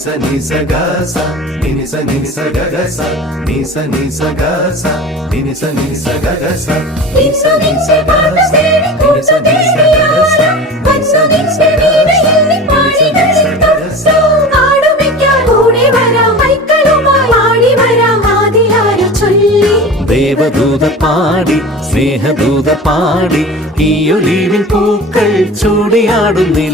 sa ni sa ga sa ni sa ga ga sa ni sa ga sa ni sa ga ga sa ni sa ga sa ni sa ga sa ദേവദൂത പാടി സ്നേഹദൂത പാടി ഈ olivine പൂക്കൾ ചൂടിയാടുന്നില്ല.